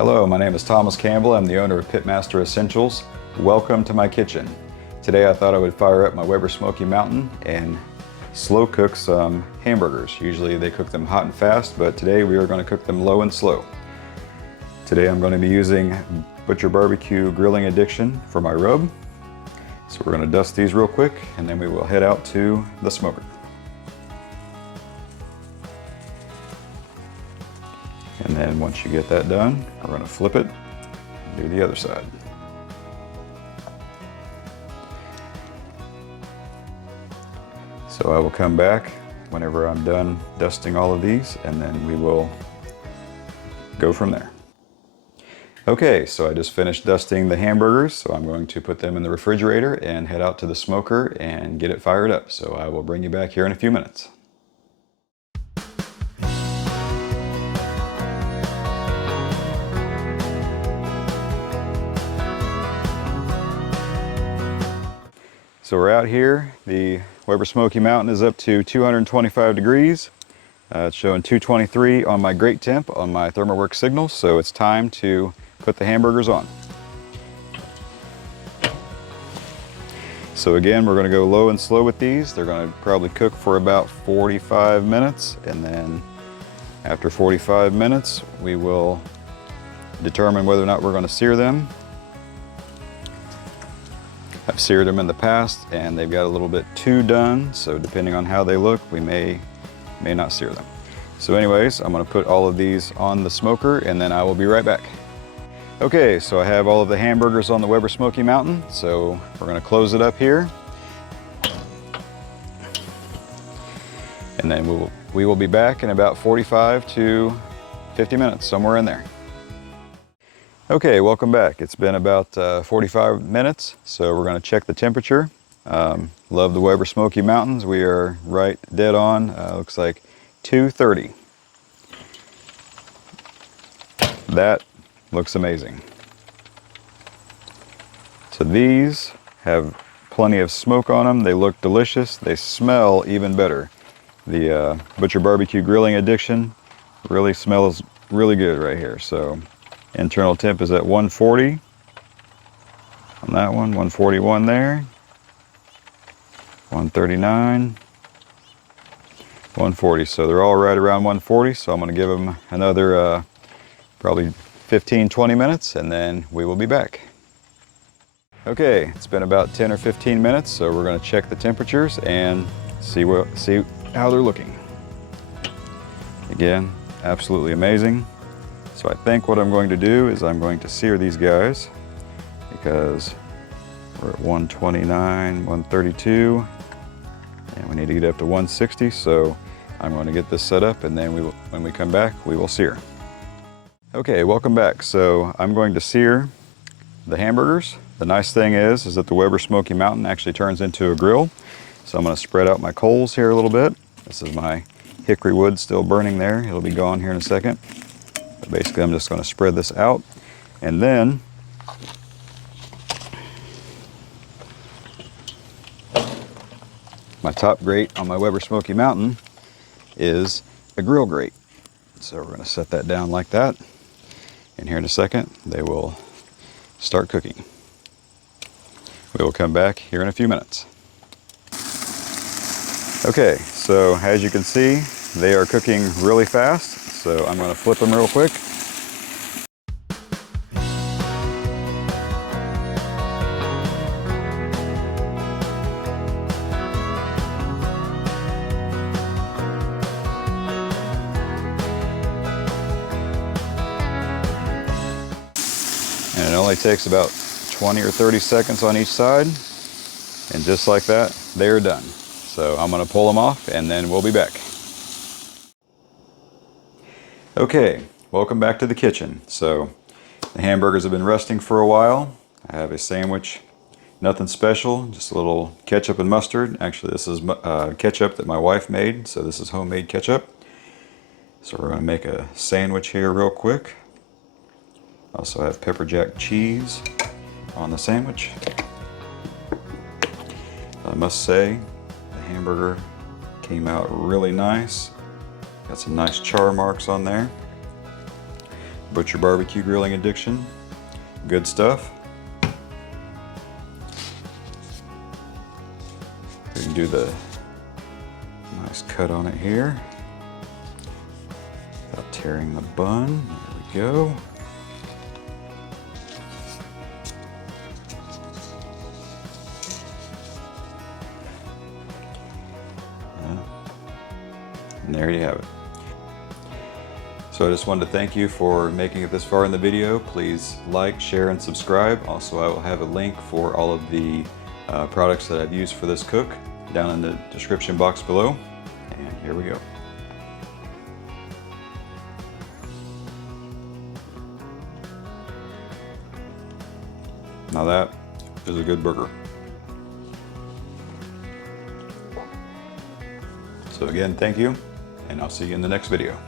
Hello, my name is Thomas Campbell. I'm the owner of Pitmaster Essentials. Welcome to my kitchen. Today I thought I would fire up my Weber Smokey Mountain and slow cook some hamburgers. Usually they cook them hot and fast, but today we are going to cook them low and slow. Today I'm going to be using Butcher BBQ Grilling Addiction for my rub. So we're going to dust these real quick and then we will head out to the smoker. And then once you get that done, we're going to flip it and do the other side. So I will come back whenever I'm done dusting all of these, and then we will go from there. Okay, so I just finished dusting the hamburgers, so I'm going to put them in the refrigerator and head out to the smoker and get it fired up. So I will bring you back here in a few minutes. So we're out here. The Weber Smokey Mountain is up to 225 degrees. It's showing 223 on my grate temp on my ThermoWorks signal, so it's time to put the hamburgers on. So again, we're going to go low and slow with these. They're going to probably cook for about 45 minutes, and then after 45 minutes we will determine whether or not we're going to sear them. I've seared them in the past and they've got a little bit too done, so depending on how they look, we may not sear them. So anyways, I'm going to put all of these on the smoker and then I will be right back. Okay, so I have all of the hamburgers on the Weber Smokey Mountain, so we're going to close it up here. And then we will be back in about 45 to 50 minutes, somewhere in there. Okay, welcome back. It's been about 45 minutes, so we're going to check the temperature. Love the Weber Smokey Mountains. We are right dead on. Looks like 230. That looks amazing. So these have plenty of smoke on them. They look delicious. They smell even better. The Butcher BBQ Grilling Addiction really smells really good right here. So internal temp is at 140 on that one, 141 there, 139, 140. So they're all right around 140. So I'm going to give them another probably 15-20 minutes and then we will be back. Okay, it's been about 10 or 15 minutes, so we're going to check the temperatures and see how they're looking. Again, absolutely amazing. So I think what I'm going to do is I'm going to sear these guys because we're at 129, 132, and we need to get up to 160. So I'm going to get this set up and then when we come back, we will sear. Okay, welcome back. So I'm going to sear the hamburgers. The nice thing is that the Weber Smokey Mountain actually turns into a grill. So I'm going to spread out my coals here a little bit. This is my hickory wood still burning there. It'll be gone here in a second. But basically, I'm just going to spread this out. And then my top grate on my Weber Smokey Mountain is a grill grate. So we're going to set that down like that. And here in a second, they will start cooking. We will come back here in a few minutes. Okay, so as you can see, they are cooking really fast. So I'm going to flip them real quick. And it only takes about 20 or 30 seconds on each side. And just like that, they are done. So I'm going to pull them off and then we'll be back. Okay, welcome back to the kitchen. So the hamburgers have been resting for a while. I have a sandwich, nothing special, just a little ketchup and mustard. Actually, this is ketchup that my wife made, so this is homemade ketchup. So we're going to make a sandwich here real quick. Also have pepper jack cheese on the sandwich. I must say, the hamburger came out really nice. Got some nice char marks on there. Butcher BBQ Grilling Addiction. Good stuff. We can do the nice cut on it here without tearing the bun. There we go. And there you have it. So I just wanted to thank you for making it this far in the video. Please like, share, and subscribe. Also, I will have a link for all of the products that I've used for this cook down in the description box below. And here we go. Now that is a good burger. So again, thank you, and I'll see you in the next video.